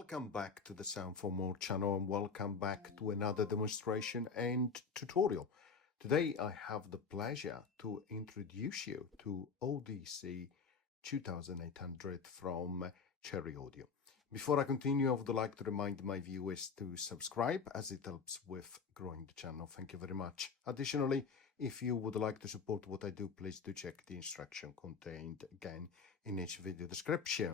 Welcome back to the Sound for More channel and welcome back to another demonstration and tutorial. Today I have the pleasure to introduce you to ODC2800 from Cherry Audio. Before I continue, I would like to remind my viewers to subscribe as it helps with growing the channel. Thank you very much. Additionally, if you would like to support what I do, please do check the instruction contained again in each video description.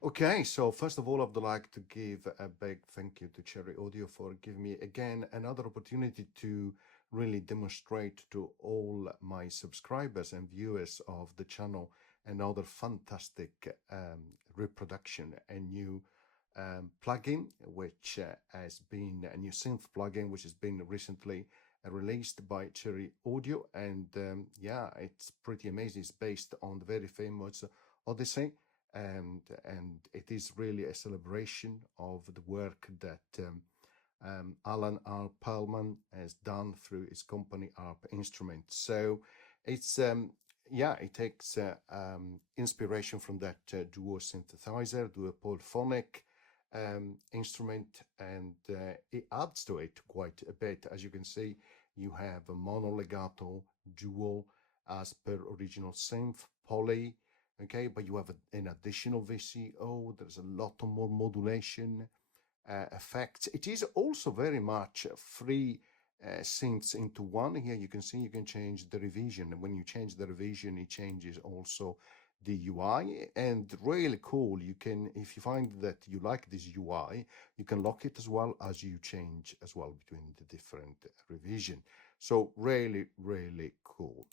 Okay, so first of all, I would like to give a big thank you to Cherry Audio for giving me again another opportunity to really demonstrate to all my subscribers and viewers of the channel another fantastic reproduction, a new plugin, which has been a new synth plugin, which has been recently released by Cherry Audio. And yeah, it's pretty amazing. It's based on the very famous Odyssey. And it is really a celebration of the work that Alan R. Pearlman has done through his company ARP Instruments. So it's yeah, it takes inspiration from that duo synthesizer, duophonic instrument, and it adds to it quite a bit. As you can see, you have a mono legato, dual as per original synth, poly. Okay, but you have an additional VCO. There's a lot of more modulation effects. It is also very much three synths into one. Here you can see you can change the revision, and when you change the revision, it changes also the UI. And really cool, you can, if you find that you like this UI, you can lock it as well as you change as well between the different revision. So really, really cool.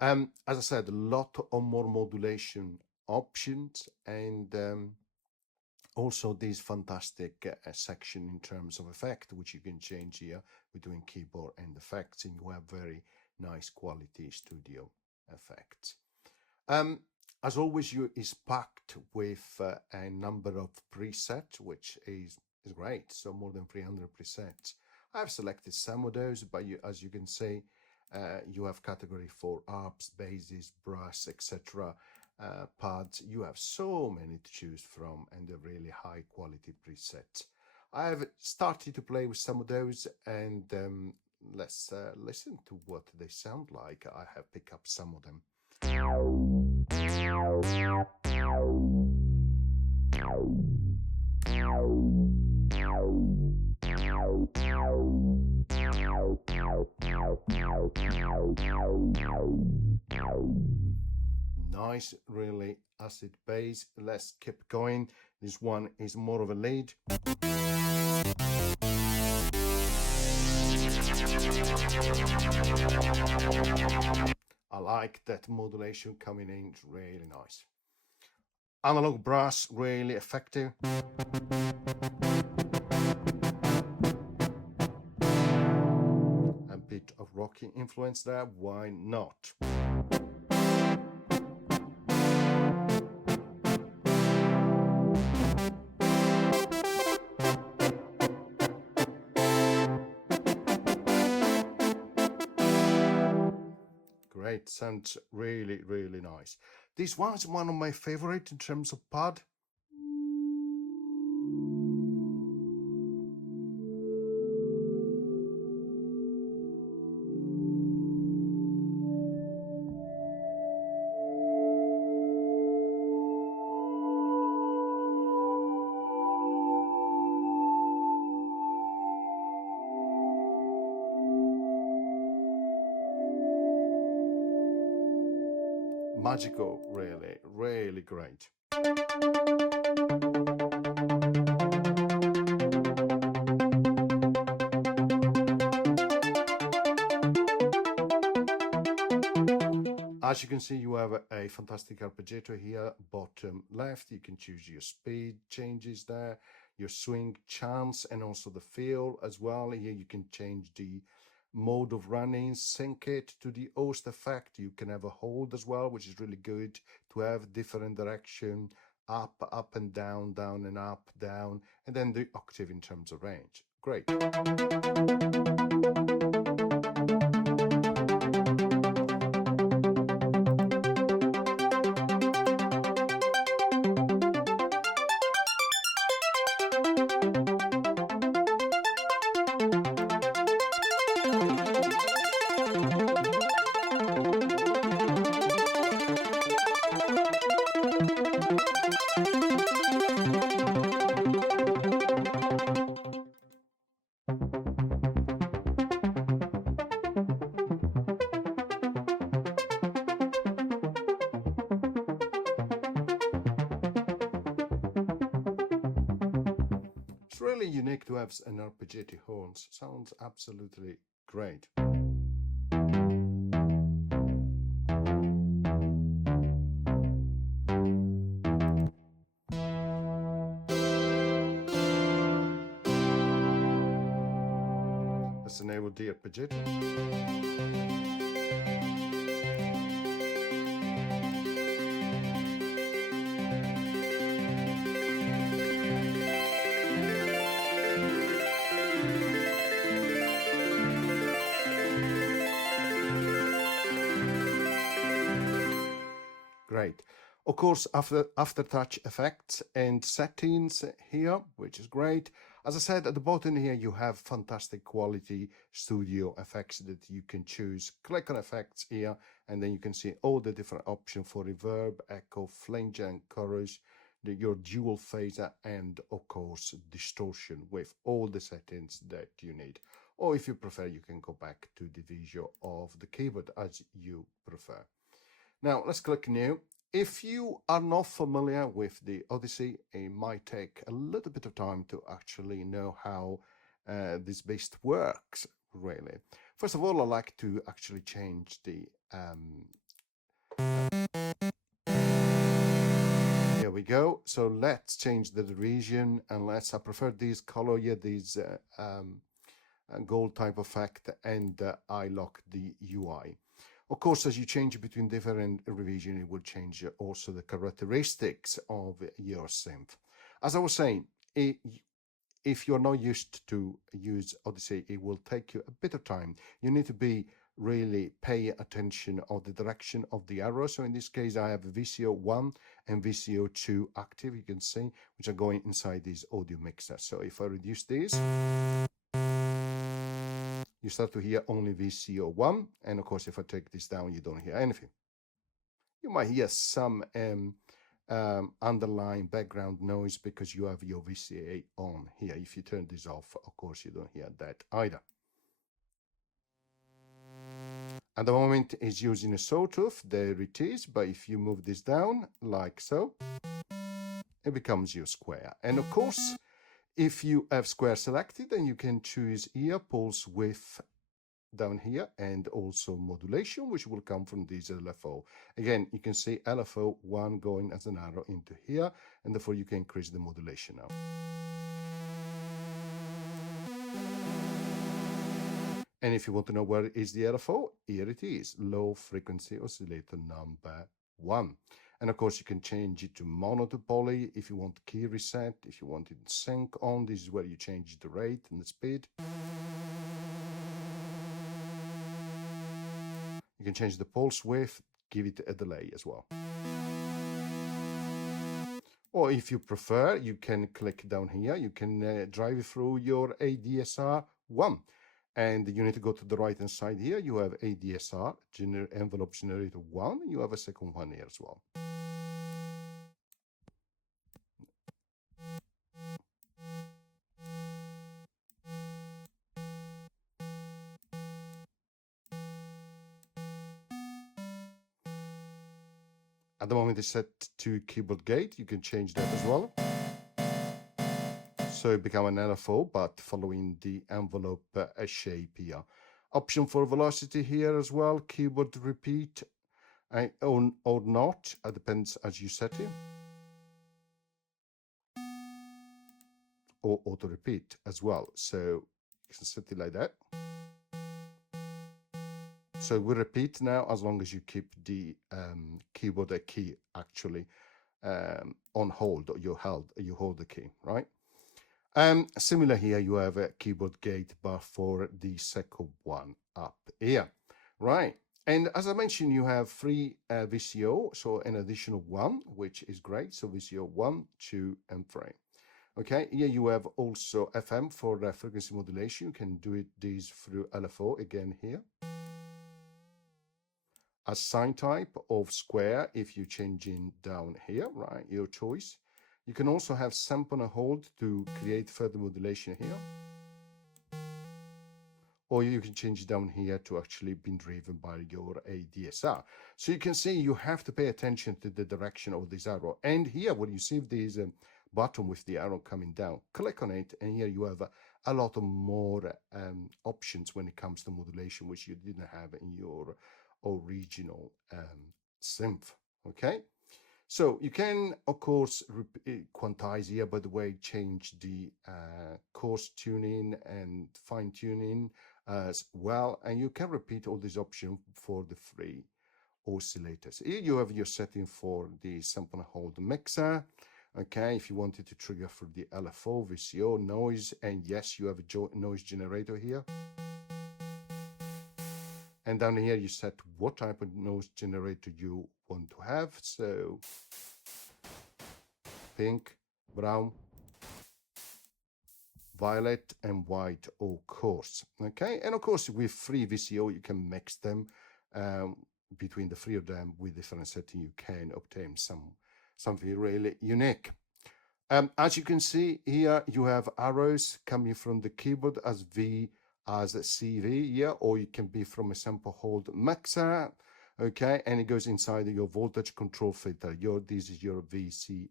As I said, a lot of more modulation options, and also this fantastic section in terms of effect, which you can change here between keyboard and effects, and you have very nice quality studio effects. As always, is packed with a number of presets, which is great. So more than 300 presets. I've selected some of those, but as you can see, you have category for ARPs, basses, brass, etc. Pads. You have so many to choose from, and a really high quality presets. I've started to play with some of those, and let's listen to what they sound like. I have picked up some of them. Nice, really acid bass. Let's keep going. This one is more of a lead. I like that modulation coming in, it's really nice. Analog brass, really effective. A bit of rocky influence there, why not? Great, sounds really, really nice. This one is one of my favorite in terms of pad. Magical, really, really great. As you can see, you have a fantastic arpeggiator here, bottom left. You can choose your speed changes there, your swing chance, and also the feel as well. Here you can change the mode of running, sync it to the host effect. You can have a hold as well, which is really good to have different direction, up and down, down and up, down, and then the octave in terms of range. Great. It's really unique to have an arpeggiated horns. Sounds absolutely great. Let's enable the arpeggiator. Great. Of course, aftertouch effects and settings here, which is great. As I said, at the bottom here, you have fantastic quality studio effects that you can choose. Click on effects here, and then you can see all the different options for reverb, echo, flange and chorus, your dual phaser, and of course, distortion with all the settings that you need. Or if you prefer, you can go back to the visual of the keyboard as you prefer. Now let's click new. If you are not familiar with the Odyssey, it might take a little bit of time to actually know how this beast works, really. First of all, I like to actually change the here we go. So let's change the region, and I prefer this color here, this gold type effect, and I lock the UI. Of course, as you change between different revisions, it will change also the characteristics of your synth. As I was saying, if you're not used to use Odyssey, it will take you a bit of time. You need to be really pay attention of the direction of the arrow. So in this case, I have VCO1 and VCO2 active, you can see, which are going inside this audio mixer. So if I reduce this, you start to hear only VCO1, and of course if I take this down, you don't hear anything. You might hear some underlying background noise because you have your VCA on here. If you turn this off, of course you don't hear that either. At the moment it's using a sawtooth, there it is, but if you move this down like so, it becomes your square. And of course, if you have square selected, then you can choose ear pulse width down here, and also modulation, which will come from this LFO. Again, you can see LFO 1 going as an arrow into here, and therefore you can increase the modulation now. And if you want to know where is the LFO, here it is, low frequency oscillator number 1. And of course, you can change it to mono to poly if you want key reset, if you want it sync on. This is where you change the rate and the speed. You can change the pulse width, give it a delay as well. Or if you prefer, you can click down here. You can drive through your ADSR 1. And you need to go to the right hand side here. You have ADSR, envelope generator 1. You have a second one here as well. At the moment it's set to keyboard gate. You can change that as well. So it become an LFO, but following the envelope shape here. Option for velocity here as well. Keyboard repeat or not. It depends as you set it. Or auto repeat as well. So you can set it like that. So we repeat now as long as you keep the keyboard key actually on hold, or you hold the key, right? Similar here, you have a keyboard gate bar for the second one up here, right? And as I mentioned, you have 3 VCO, so an additional 1, which is great. So VCO 1, 2, and 3. Okay, here you have also FM for frequency modulation. You can do this through LFO again here. A sine type of square if you're changing down here, right? Your choice. You can also have sample and hold to create further modulation here. or you can change down here to actually be driven by your ADSR. So you can see you have to pay attention to the direction of this arrow. And here, when you see this button with the arrow coming down, click on it, and here you have a lot of more options when it comes to modulation, which you didn't have in your original synth. Okay, so you can, of course, quantize here, by the way, change the coarse tuning and fine tuning as well, and you can repeat all these options for the three oscillators. Here you have your setting for the sample and hold mixer. Okay, if you wanted to trigger for the LFO, VCO, noise, and yes, you have a noise generator here. And down here you set what type of noise generator you want to have. So pink, brown, violet, and white, or coarse. Okay, and of course with free VCO you can mix them between the three of them with different settings. You can obtain something really unique. As you can see here, you have arrows coming from the keyboard as V as a CV here, or it can be from a sample hold mixer. Okay, and it goes inside your voltage control filter. This is your VCF,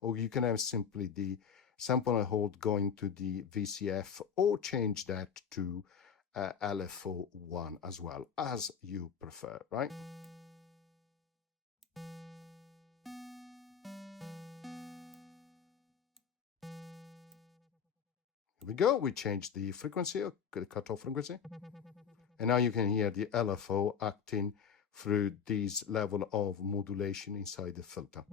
or you can have simply the sample and hold going to the VCF, or change that to LFO1 as well, as you prefer, right? Here we go. We changed the frequency, the cutoff frequency, and now you can hear the LFO acting through this level of modulation inside the filter.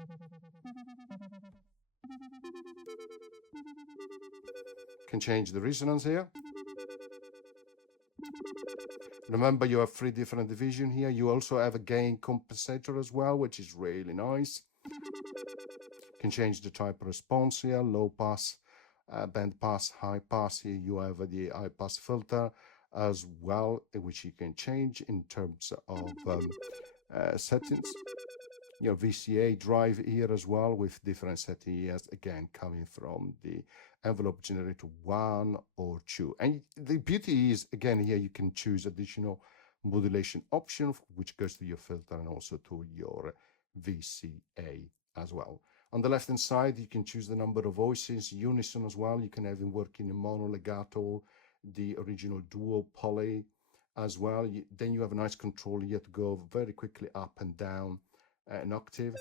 Can change the resonance here. Remember, you have 3 different divisions here. You also have a gain compensator as well, which is really nice. Can change the type of response here, low pass, band pass, high pass. Here you have the high pass filter as well, which you can change in terms of settings. Your VCA drive here as well, with different settings, again coming from the envelope generator 1 or 2. And the beauty is, again, here you can choose additional modulation option, which goes to your filter and also to your VCA as well. On the left hand side, you can choose the number of voices, unison as well. You can have them working in mono, legato, the original duo, poly as well. Then you have a nice control here to go very quickly up and down an octave.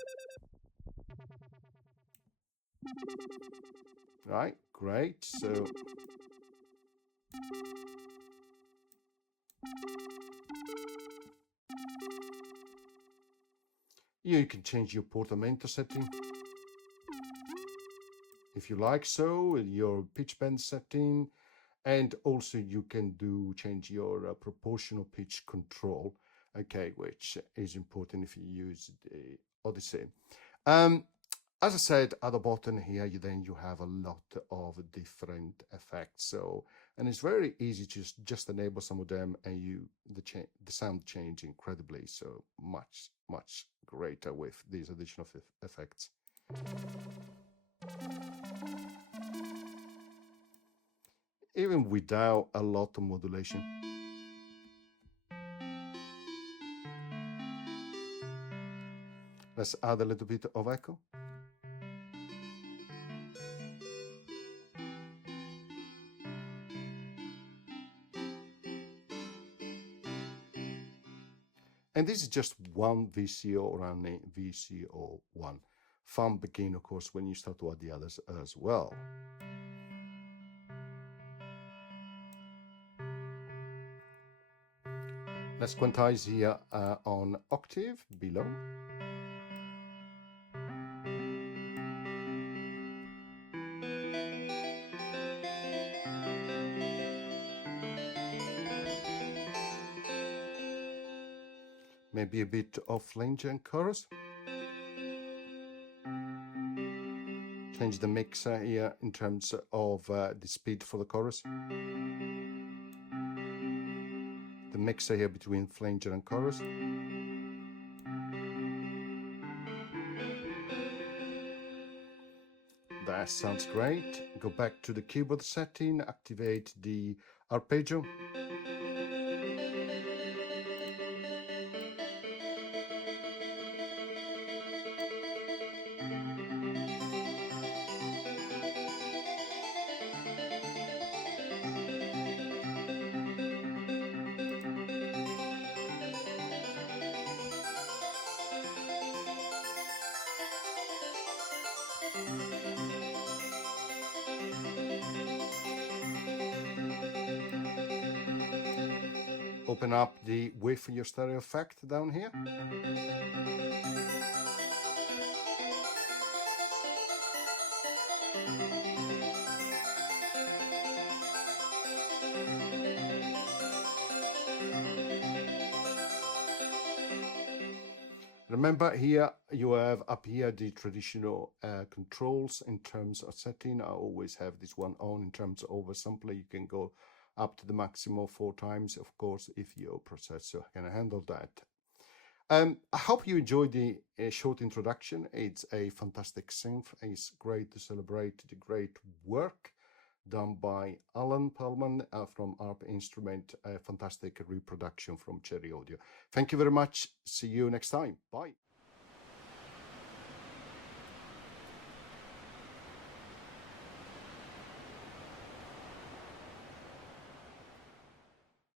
Right, great. So here you can change your portamento setting if you like, so your pitch bend setting, and also you can change your proportional pitch control, okay, which is important if you use the Odyssey. As I said, at the bottom here, you have a lot of different effects. So, and it's very easy to just enable some of them, and the sound change incredibly. So much greater with these additional effects. Even without a lot of modulation. Let's add a little bit of echo. And this is just one VCO running, VCO1. Fun begin, of course, when you start to add the others as well. Let's quantize here on octave below. Maybe a bit of flange and chorus. Change the mixer here in terms of the speed for the chorus. The mixer here between flanger and chorus. That sounds great. Go back to the keyboard setting, activate the arpeggio. open up the width for your stereo effect down here. Remember here, you have up here the traditional controls in terms of setting. I always have this one on. In terms of oversampler, you can go up to the maximum 4 times, of course, if your processor can handle that. I hope you enjoyed the short introduction. It's a fantastic synth. It's great to celebrate the great work done by Alan Pearlman from ARP Instrument, a fantastic reproduction from Cherry Audio. Thank you very much. See you next time. Bye.